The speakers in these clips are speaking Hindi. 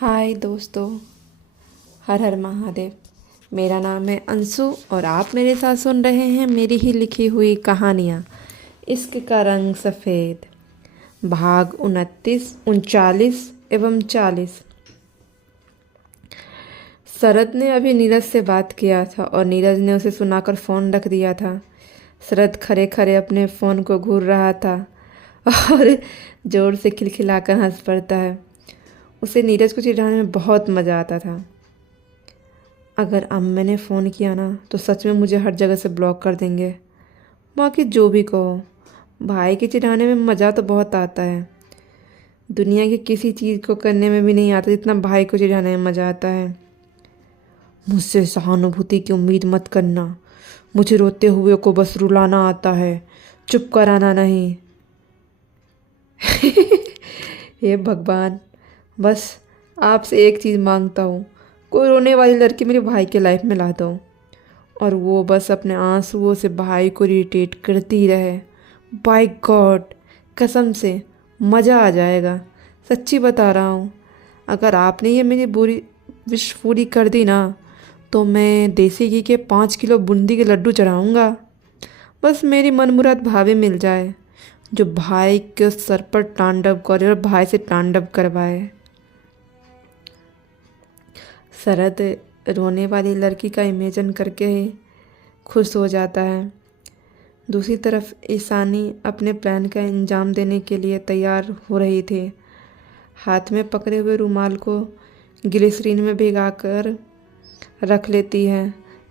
हाय दोस्तों। हर हर महादेव। मेरा नाम है अंशु और आप मेरे साथ सुन रहे हैं मेरी ही लिखी हुई कहानियाँ इश्क का रंग सफ़ेद, भाग 29, 39 एवं 40। शरद ने अभी नीरज से बात किया था और नीरज ने उसे सुनाकर फ़ोन रख दिया था। शरद खड़े खड़े अपने फ़ोन को घूर रहा था और ज़ोर से खिलखिलाकर हंस पड़ता है। उसे नीरज को चिढ़ाने में बहुत मज़ा आता था। अगर अब मैंने फ़ोन किया ना तो सच में मुझे हर जगह से ब्लॉक कर देंगे। बाकी जो भी कहो, भाई के चिढ़ाने में मज़ा तो बहुत आता है। दुनिया की किसी चीज़ को करने में भी नहीं आता जितना भाई को चिढ़ाने में मज़ा आता है। मुझसे सहानुभूति की उम्मीद मत करना। मुझे रोते हुए को बस रुलाना आता है, चुप कराना नहीं। हे भगवान, बस आपसे एक चीज़ मांगता हूँ, कोई रोने वाली लड़की मेरे भाई के लाइफ में ला दो और वो बस अपने आंसुओं से भाई को इरिटेट करती रहे। बाय गॉड, कसम से मज़ा आ जाएगा। सच्ची बता रहा हूँ। अगर आपने ये मेरी बुरी विश पूरी कर दी ना तो मैं देसी घी के 5 किलो बूंदी के लड्डू चढ़ाऊँगा। बस मेरी मनमुराद भाभी मिल जाए जो भाई के सर पर तांडव करे और भाई से तांडव करवाए। शरद रोने वाली लड़की का इमेजिन करके ही खुश हो जाता है। दूसरी तरफ ईशानी अपने प्लान का अंजाम देने के लिए तैयार हो रही थी। हाथ में पकड़े हुए रुमाल को ग्लिसरीन में भिगाकर रख लेती है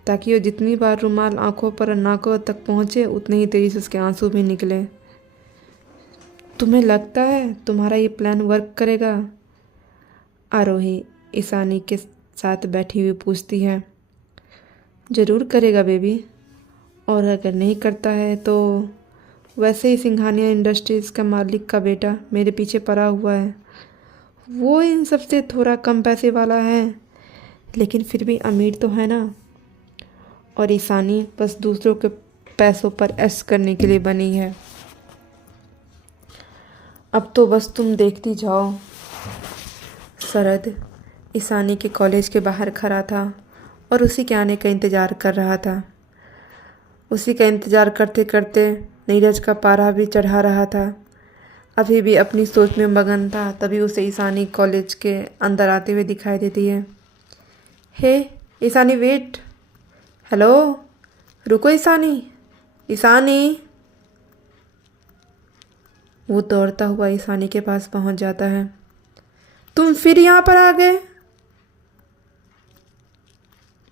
ताकि वो जितनी बार रुमाल आंखों पर नाकों तक पहुँचे उतनी ही तेज़ी से उसके आंसू भी निकले। तुम्हें लगता है तुम्हारा ये प्लान वर्क करेगा? आरोही ईशानी के साथ बैठी हुई पूछती है। ज़रूर करेगा बेबी, और अगर नहीं करता है तो वैसे ही सिंघानिया इंडस्ट्रीज़ का मालिक का बेटा मेरे पीछे पड़ा हुआ है। वो इन सब से थोड़ा कम पैसे वाला है लेकिन फिर भी अमीर तो है ना। और ईशानी बस दूसरों के पैसों पर ऐश करने के लिए बनी है। अब तो बस तुम देखती जाओ। शरद ईशानी के कॉलेज के बाहर खड़ा था और उसी के आने का इंतज़ार कर रहा था। उसी का इंतज़ार करते करते नीरज का पारा भी चढ़ा रहा था। अभी भी अपनी सोच में मगन था, तभी उसे ईशानी कॉलेज के अंदर आते हुए दिखाई देती है। हे ईशानी, वेट। हेलो, रुको ईशानी। ईशानी। वो दौड़ता हुआ ईशानी के पास पहुंच जाता है। तुम फिर यहाँ पर आ गए?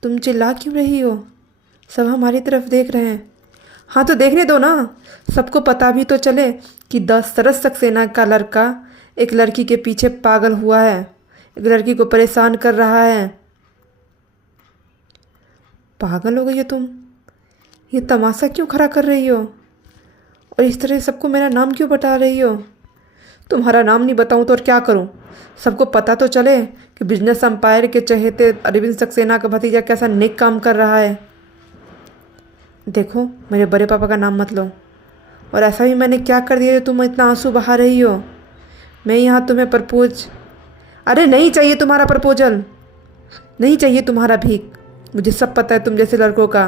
तुम चिल्ला क्यों रही हो? सब हमारी तरफ देख रहे हैं। हाँ तो देखने दो ना, सबको पता भी तो चले कि शरद सक्सेना का लड़का एक लड़की के पीछे पागल हुआ है, एक लड़की को परेशान कर रहा है। पागल हो गई हो तुम? ये तमाशा क्यों खड़ा कर रही हो और इस तरह सबको मेरा नाम क्यों बता रही हो? तुम्हारा नाम नहीं बताऊं तो और क्या करूं? सबको पता तो चले कि बिजनेस एम्पायर के चहेते अरविंद सक्सेना का भतीजा कैसा नेक काम कर रहा है। देखो, मेरे बड़े पापा का नाम मत लो। और ऐसा भी मैंने क्या कर दिया जो तुम इतना आंसू बहा रही हो? मैं यहाँ तुम्हें प्रपोज। अरे नहीं चाहिए तुम्हारा प्रपोजल, नहीं चाहिए तुम्हारा भीख। मुझे सब पता है तुम जैसे लड़कों का।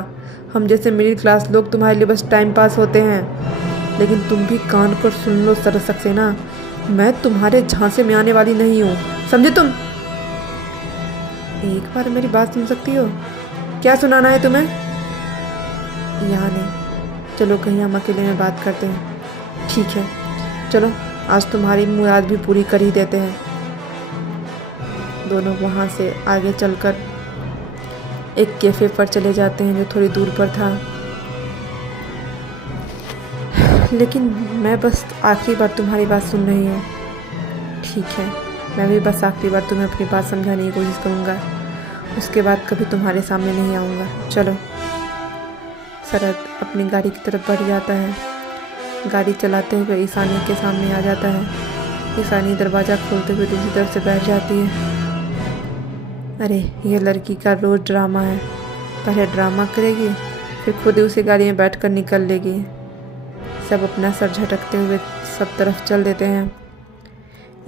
हम जैसे मिडिल क्लास लोग तुम्हारे लिए बस टाइम पास होते हैं। लेकिन तुम भी कान कर सुन लो शरद सक्सेना, मैं तुम्हारे झांसे में आने वाली नहीं हूँ, समझे तुम? एक बार मेरी बात सुन सकती हो? क्या सुनाना है तुम्हें? यहाँ नहीं, चलो कहीं हम अकेले में बात करते हैं। ठीक है, चलो आज तुम्हारी मुराद भी पूरी कर ही देते हैं। दोनों वहाँ से आगे चलकर एक कैफ़े पर चले जाते हैं जो थोड़ी दूर पर था। लेकिन मैं बस आखिरी बार तुम्हारी बात सुन रही हूँ। ठीक है, मैं भी बस आखिरी बार तुम्हें अपनी बात समझाने की कोशिश करूँगा, उसके बाद कभी तुम्हारे सामने नहीं आऊँगा। चलो। शरद अपनी गाड़ी की तरफ बढ़ जाता है। गाड़ी चलाते हुए ईशानी के सामने आ जाता है। ईशानी दरवाज़ा खोलते हुए दूसरी तरफ से बैठ जाती है। अरे ये लड़की का रोज़ ड्रामा है, पहले ड्रामा करेगी फिर खुद ही उसी गाड़ी में बैठकर निकल लेगी। सब अपना सर झटकते हुए सब तरफ चल देते हैं।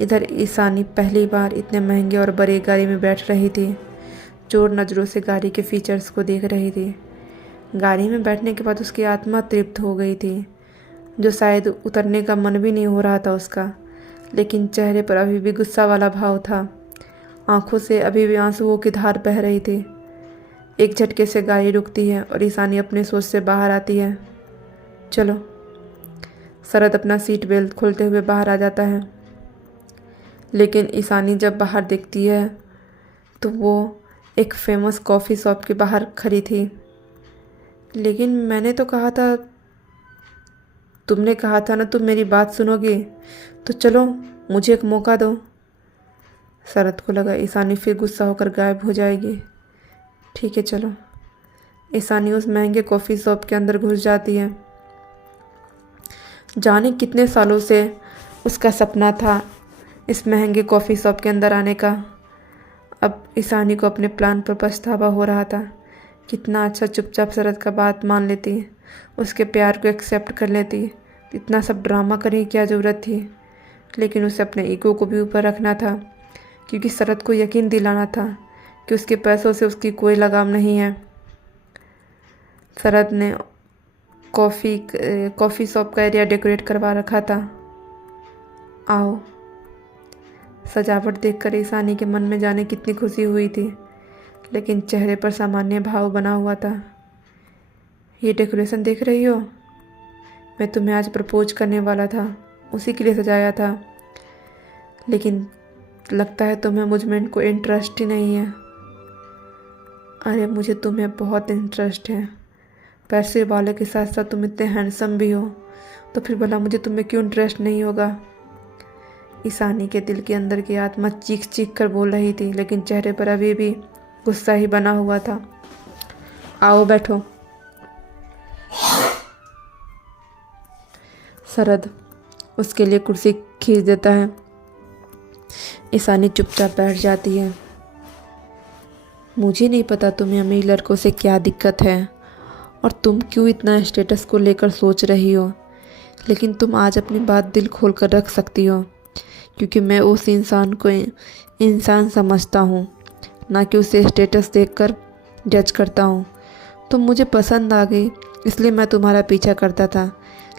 इधर ईशानी पहली बार इतने महंगे और बड़े गाड़ी में बैठ रही थी। चोर नज़रों से गाड़ी के फीचर्स को देख रही थी। गाड़ी में बैठने के बाद उसकी आत्मा तृप्त हो गई थी, जो शायद उतरने का मन भी नहीं हो रहा था उसका। लेकिन चेहरे पर अभी भी गुस्सा वाला भाव था, आंखों से अभी भी आंसुओं की धार बह रही थी। एक झटके से गाड़ी रुकती है और ईशानी अपने सोच से बाहर आती है। चलो। शरद अपना सीट बेल्ट खोलते हुए बाहर आ जाता है। लेकिन ईशानी जब बाहर देखती है तो वो एक फेमस कॉफ़ी शॉप के बाहर खड़ी थी। लेकिन मैंने तो कहा था, तुमने कहा था ना तुम मेरी बात सुनोगे, तो चलो मुझे एक मौका दो। शरद को लगा ईशानी फिर गुस्सा होकर गायब हो जाएगी। ठीक है चलो। ईशानी उस महंगे कॉफ़ी शॉप के अंदर घुस जाती है। जाने कितने सालों से उसका सपना था इस महंगे कॉफ़ी शॉप के अंदर आने का। अब ईशानी को अपने प्लान पर पछतावा हो रहा था। कितना अच्छा चुपचाप शरद का बात मान लेती, उसके प्यार को एक्सेप्ट कर लेती। इतना सब ड्रामा करने की क्या ज़रूरत थी। लेकिन उसे अपने ईगो को भी ऊपर रखना था, क्योंकि शरद को यकीन दिलाना था कि उसके पैसों से उसकी कोई लगाम नहीं है। शरद ने कॉफ़ी शॉप का एरिया डेकोरेट करवा रखा था। आओ। सजावट देखकर ईशानी के मन में जाने कितनी खुशी हुई थी, लेकिन चेहरे पर सामान्य भाव बना हुआ था। ये डेकोरेशन देख रही हो, मैं तुम्हें आज प्रपोज करने वाला था, उसी के लिए सजाया था। लेकिन लगता है तुम्हें मुझ में कोई इंटरेस्ट ही नहीं है। अरे मुझे तुम्हें बहुत इंटरेस्ट है। पैसे वाले के साथ साथ तुम इतने हैंडसम भी हो, तो फिर भला मुझे तुम्हें क्यों इंटरेस्ट नहीं होगा। ईशानी के दिल के अंदर की आत्मा चीख चीख कर बोल रही थी, लेकिन चेहरे पर अभी भी गुस्सा ही बना हुआ था। आओ बैठो। शरद उसके लिए कुर्सी खींच देता है। ईशानी चुपचाप बैठ जाती है। मुझे नहीं पता तुम्हें अमीर लड़कों से क्या दिक्कत है और तुम क्यों इतना स्टेटस को लेकर सोच रही हो, लेकिन तुम आज अपनी बात दिल खोल कर रख सकती हो, क्योंकि मैं उस इंसान को इंसान समझता हूँ, ना कि उसे स्टेटस देखकर जज करता हूँ। तुम मुझे पसंद आ गई, इसलिए मैं तुम्हारा पीछा करता था,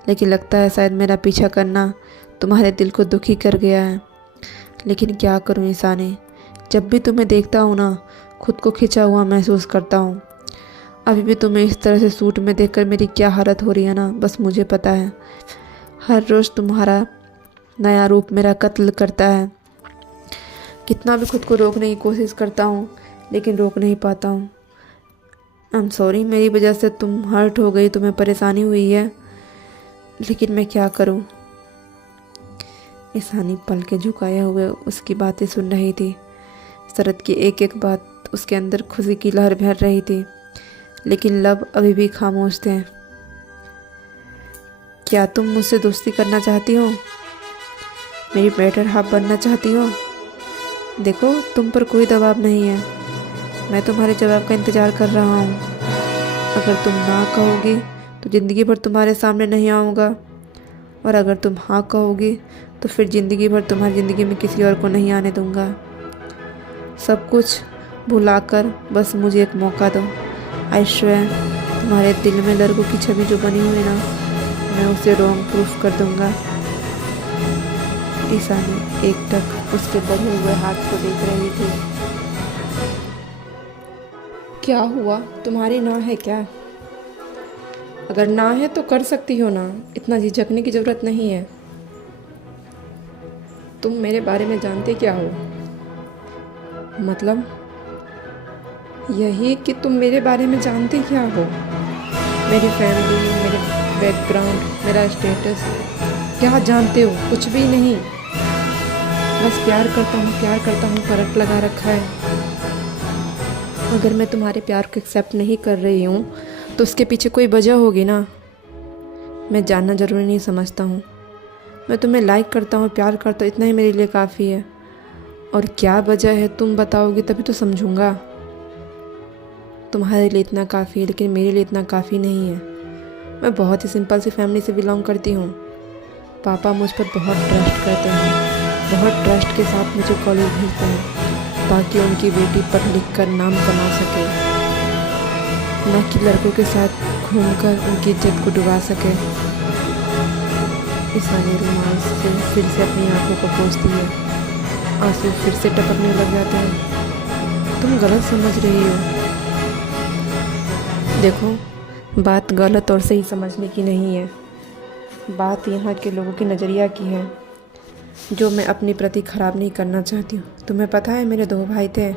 लेकिन लगता है शायद मेरा पीछा करना तुम्हारे दिल को दुखी कर गया है। लेकिन क्या करूँ ईशानी, जब भी तुम्हें देखता हूँ ना, खुद को खिंचा हुआ महसूस करता हूँ। अभी भी तुम्हें इस तरह से सूट में देखकर मेरी क्या हालत हो रही है ना, बस मुझे पता है। हर रोज़ तुम्हारा नया रूप मेरा कत्ल करता है। कितना भी खुद को रोकने की कोशिश करता हूँ, लेकिन रोक नहीं पाता हूँ। आई एम सॉरी, मेरी वजह से तुम हर्ट हो गई, तुम्हें परेशानी हुई है, लेकिन मैं क्या करूँ। ईशानी पल के झुकाए हुए उसकी बातें सुन रही थी। शरद की एक एक बात उसके अंदर खुशी की लहर बह रही थी, लेकिन लब अभी भी खामोश थे। क्या तुम मुझसे दोस्ती करना चाहती हो, मेरी बेटर हाफ बनना चाहती हो? देखो, तुम पर कोई दबाव नहीं है, मैं तुम्हारे जवाब का इंतज़ार कर रहा हूँ। अगर तुम ना कहोगी तो ज़िंदगी भर तुम्हारे सामने नहीं आऊँगा, और अगर तुम हाँ कहोगी तो फिर ज़िंदगी भर तुम्हारी ज़िंदगी में किसी और को नहीं आने दूँगा। सब कुछ भुलाकर बस मुझे एक मौका दो। आई स्वेयर, तुम्हारे दिल में लड़कों की छवि जो बनी हुई ना, मैं उसे रॉन्ग प्रूफ कर दूँगा। ईशानी एकटक उसके बढ़े हुए हाथ को देख रही थी। क्या हुआ, तुम्हारी ना है क्या? अगर ना है तो कर सकती हो ना, इतना झिझकने की ज़रूरत नहीं है। तुम मेरे बारे में जानते क्या हो? मतलब यही कि तुम मेरे बारे में जानते क्या हो? मेरी फैमिली, मेरे बैकग्राउंड, मेरा स्टेटस, क्या जानते हो? कुछ भी नहीं। बस प्यार करता हूँ फर्क लगा रखा है। अगर मैं तुम्हारे प्यार को एक्सेप्ट नहीं कर रही हूँ तो उसके पीछे कोई वजह होगी ना। मैं जानना ज़रूरी नहीं समझता हूँ। मैं तुम्हें लाइक करता हूँ, प्यार करता हूँ, इतना ही मेरे लिए काफ़ी है। और क्या वजह है तुम बताओगी तभी तो समझूंगा। तुम्हारे लिए इतना काफ़ी है, लेकिन मेरे लिए इतना काफ़ी नहीं है। मैं बहुत ही सिंपल सी फैमिली से बिलोंग करती हूँ। पापा मुझ पर बहुत ट्रस्ट करते हैं। बहुत ट्रस्ट के साथ मुझे कॉलेज भेजते हैं ताकि उनकी बेटी पढ़ लिख कर नाम कमा सके, न कि लड़कों के साथ घूमकर उनकी इज्जत को डुबा सके। ईशानी रुमाल से फिर से अपनी आंखों को पोंछती है। आंसू फिर से टपकने लग जाते हैं। तुम गलत समझ रही हो। देखो, बात गलत और सही समझने की नहीं है, बात यहाँ के लोगों की नज़रिया की है जो मैं अपनी प्रति ख़राब नहीं करना चाहती हूँ। तुम्हें पता है मेरे 2 भाई थे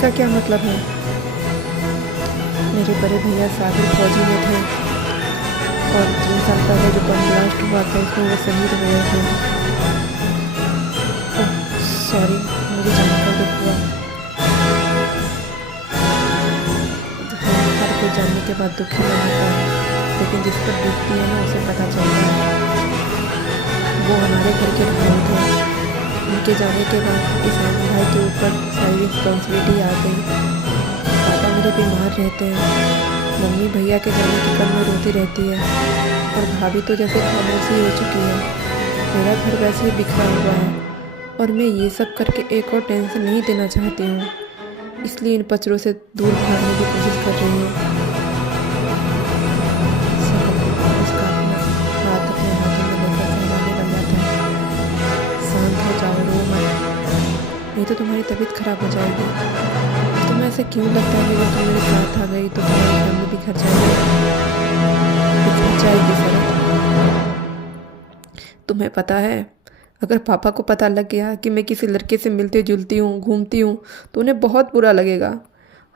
का क्या मतलब है? मेरे बड़े भैया सागर फौजी में थे और 3 साल पहले जो बम ब्लास्ट हुआ था उसमें वो शहीद हुए थे। ओह सॉरी, मुझे जानकर दुख हुआ। हर कोई जानने के बाद दुखी नहीं होता, लेकिन जिस पर बीतती है ना उसे पता चलता है। वो हमारे घर के भाई थे। उनके जाने के बाद ईशानी भाई के ऊपर सारी रिस्पॉन्सिबिलिटी आ गई। पापा मेरे बीमार रहते हैं, मम्मी भैया के जाने की कम में रोती रहती है और भाभी तो जैसे खामोशी हो चुकी है। मेरा घर वैसे ही बिखरा हुआ है और मैं ये सब करके एक और टेंशन नहीं देना चाहती हूँ, इसलिए इन पचड़ों से दूर भागने की कोशिश कर रही हूँ। उसका अपना हाथ अपने हाथों में लेकर सहलाने लग जाता है। शांत हो जाओ, रो मत, नहीं तो तुम्हारी तबीयत खराब हो जाएगी। तुम्हें ऐसा क्यों लगता है कि अगर तुम मेरे साथ आ गई तो तुम्हारी फैमिली बिखर जाएगी सर? तुम्हें पता है, अगर पापा को पता लग गया कि मैं किसी लड़के से मिलती जुलती हूँ, घूमती हूँ, तो उन्हें बहुत बुरा लगेगा।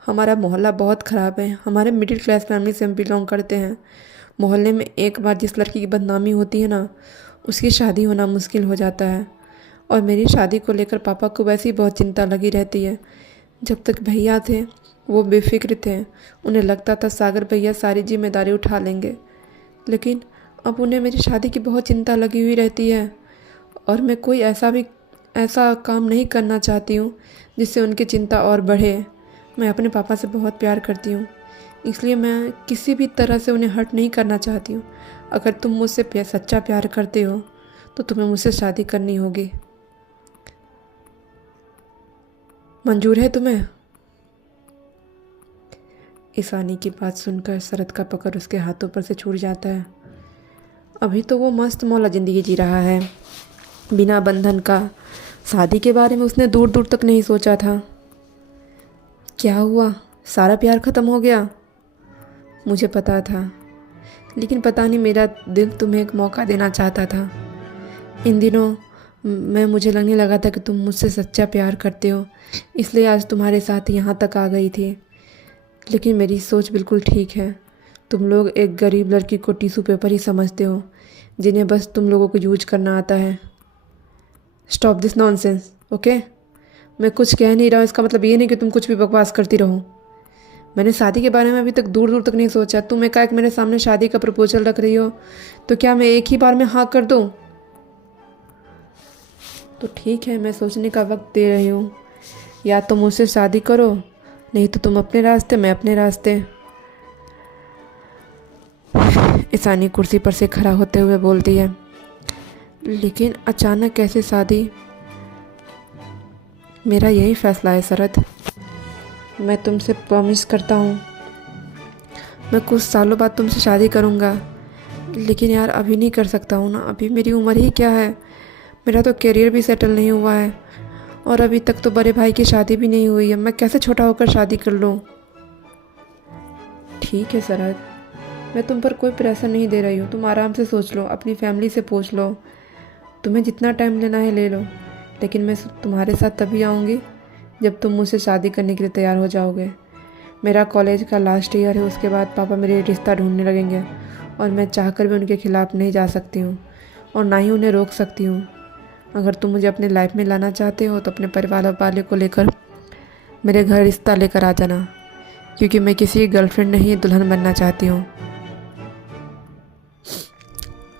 हमारा मोहल्ला बहुत ख़राब है। हमारे मिडिल क्लास फैमिली से हम बिलोंग करते हैं। मोहल्ले में एक बार जिस लड़की की बदनामी होती है ना, उसकी शादी होना मुश्किल हो जाता है। और मेरी शादी को लेकर पापा को वैसे ही बहुत चिंता लगी रहती है। जब तक भैया थे वो बेफिक्र थे, उन्हें लगता था सागर भैया सारी जिम्मेदारी उठा लेंगे, लेकिन अब उन्हें मेरी शादी की बहुत चिंता लगी हुई रहती है और मैं कोई ऐसा काम नहीं करना चाहती हूँ जिससे उनकी चिंता और बढ़े। मैं अपने पापा से बहुत प्यार करती हूँ, इसलिए मैं किसी भी तरह से उन्हें हर्ट नहीं करना चाहती हूँ। अगर तुम मुझसे सच्चा प्यार करते हो तो तुम्हें मुझसे शादी करनी होगी। मंजूर है तुम्हें? ईशानी की बात सुनकर शरद का पकड़ उसके हाथों पर से छूट जाता है। अभी तो वो मस्त मौला ज़िंदगी जी रहा है, बिना बंधन का। शादी के बारे में उसने दूर दूर तक नहीं सोचा था। क्या हुआ, सारा प्यार ख़त्म हो गया? मुझे पता था, लेकिन पता नहीं मेरा दिल तुम्हें एक मौका देना चाहता था। इन दिनों मुझे लगने लगा था कि तुम मुझसे सच्चा प्यार करते हो, इसलिए आज तुम्हारे साथ यहाँ तक आ गई थी। लेकिन मेरी सोच बिल्कुल ठीक है। तुम लोग एक गरीब लड़की को टिश्यू पेपर ही समझते हो, जिन्हें बस तुम लोगों को यूज करना आता है। Stop this nonsense, okay? मैं कुछ कह नहीं रहा हूँ, इसका मतलब ये नहीं कि तुम कुछ भी बकवास करती रहो। मैंने शादी के बारे में अभी तक दूर दूर तक नहीं सोचा। तुम एकाएक मेरे सामने शादी का प्रपोजल रख रही हो, तो क्या मैं एक ही बार में हाँ कर दूँ? तो ठीक है, मैं सोचने का वक्त दे रही हूँ। या तो मुझसे शादी करो, नहीं तो तुम अपने रास्ते, मैं अपने रास्ते। ईशानी कुर्सी पर से खड़ा होते हुए बोलती है, लेकिन अचानक कैसे शादी? मेरा यही फैसला है शरद। मैं तुमसे प्रॉमिस करता हूँ, मैं कुछ सालों बाद तुमसे शादी करूँगा, लेकिन यार अभी नहीं कर सकता हूँ ना। अभी मेरी उम्र ही क्या है, मेरा तो करियर भी सेटल नहीं हुआ है और अभी तक तो बड़े भाई की शादी भी नहीं हुई है। मैं कैसे छोटा होकर शादी कर लूँ? ठीक है शरद, मैं तुम पर कोई प्रेशर नहीं दे रही हूँ। तुम आराम से सोच लो, अपनी फैमिली से पूछ लो, तुम्हें जितना टाइम लेना है ले लो। लेकिन मैं तुम्हारे साथ तभी आऊँगी जब तुम मुझसे शादी करने के लिए तैयार हो जाओगे। मेरा कॉलेज का लास्ट ईयर है, उसके बाद पापा मेरे रिश्ता ढूंढने लगेंगे और मैं चाहकर भी उनके खिलाफ़ नहीं जा सकती हूँ और ना ही उन्हें रोक सकती हूँ। अगर तुम मुझे अपने लाइफ में लाना चाहते हो तो अपने परिवार वाले को लेकर मेरे घर रिश्ता लेकर आ जाना, क्योंकि मैं किसी की गर्लफ्रेंड नहीं दुल्हन बनना चाहती हूँ।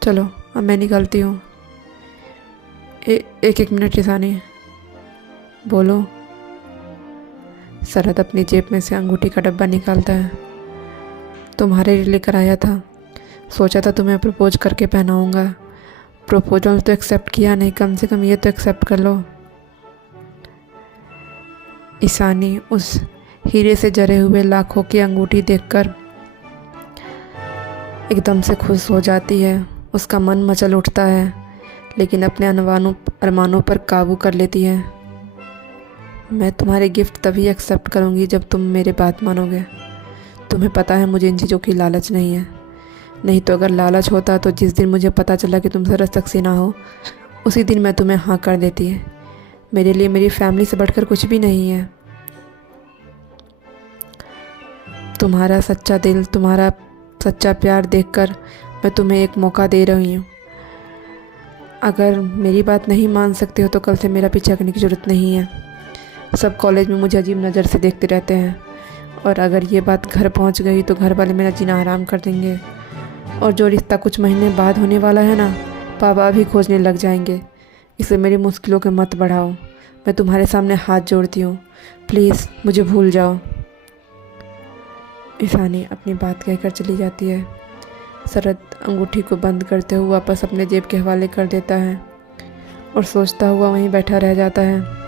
चलो अब मैं निकलती हूँ। एक मिनट ईशानी, बोलो। शरद अपनी जेब में से अंगूठी का डब्बा निकालता है। तुम्हारे लिए लेकर आया था, सोचा था तुम्हें प्रपोज करके पहनाऊँगा, प्रपोजल तो एक्सेप्ट किया नहीं, कम से कम ये तो एक्सेप्ट कर लो। ईशानी उस हीरे से जरे हुए लाखों की अंगूठी देखकर एकदम से खुश हो जाती है। उसका मन मचल उठता है, लेकिन अपने अरमानों पर काबू कर लेती है। मैं तुम्हारे गिफ्ट तभी एक्सेप्ट करूँगी जब तुम मेरे बात मानोगे। तुम्हें पता है मुझे इन चीज़ों की लालच नहीं है, नहीं तो अगर लालच होता तो जिस दिन मुझे पता चला कि तुम सरस सक्सेना हो, उसी दिन मैं तुम्हें हाँ कर देती है। मेरे लिए मेरी फैमिली से बढ़कर कुछ भी नहीं है। तुम्हारा सच्चा दिल, तुम्हारा सच्चा प्यार देखकर मैं तुम्हें एक मौका दे रही हूँ। अगर मेरी बात नहीं मान सकते हो तो कल से मेरा पीछा करने की ज़रूरत नहीं है। सब कॉलेज में मुझे अजीब नज़र से देखते रहते हैं, और अगर ये बात घर पहुंच गई तो घर वाले मेरा जीना हराम कर देंगे। और जो रिश्ता कुछ महीने बाद होने वाला है ना, पापा भी खोजने लग जाएंगे। इसलिए मेरी मुश्किलों के मत बढ़ाओ। मैं तुम्हारे सामने हाथ जोड़ती हूँ, प्लीज़ मुझे भूल जाओ। ईशानी अपनी बात कहकर चली जाती है। शरद अंगूठी को बंद करते हुए वापस अपने जेब के हवाले कर देता है और सोचता हुआ वहीं बैठा रह जाता है।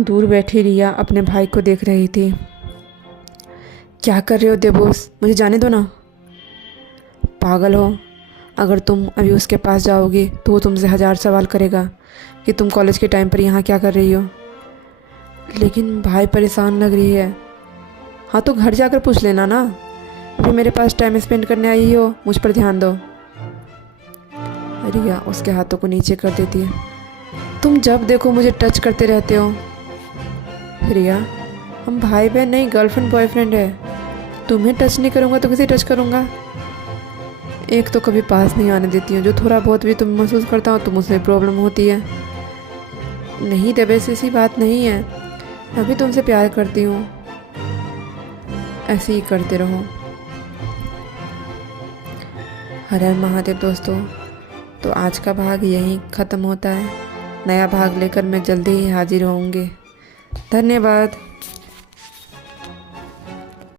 दूर बैठी रिया अपने भाई को देख रही थी। क्या कर रहे हो देवोस, मुझे जाने दो ना। पागल हो, अगर तुम अभी उसके पास जाओगी तो वो तुमसे 1000 सवाल करेगा कि तुम कॉलेज के टाइम पर यहाँ क्या कर रही हो। लेकिन भाई परेशान लग रही है। हाँ तो घर जाकर पूछ लेना ना, अभी मेरे पास टाइम स्पेंड करने आई हो, मुझ पर ध्यान दो। रिया उसके हाथों को नीचे कर देती है। तुम जब देखो मुझे टच करते रहते हो। रिया, हम भाई बहन नहीं, गर्लफ्रेंड बॉयफ्रेंड है। तुम्हें टच नहीं करूँगा तो किसे टच करूँगा। एक तो कभी पास नहीं आने देती हूँ, जो थोड़ा बहुत भी तुम महसूस करता हूँ तो मुझसे प्रॉब्लम होती है। नहीं देवेश, ऐसी बात नहीं है, अभी तुमसे प्यार करती हूँ। ऐसे ही करते रहो। हर हर महादेव। दोस्तों, तो आज का भाग यहीं ख़त्म होता है। नया भाग लेकर मैं जल्दी ही हाजिर होंगे। धन्यवाद।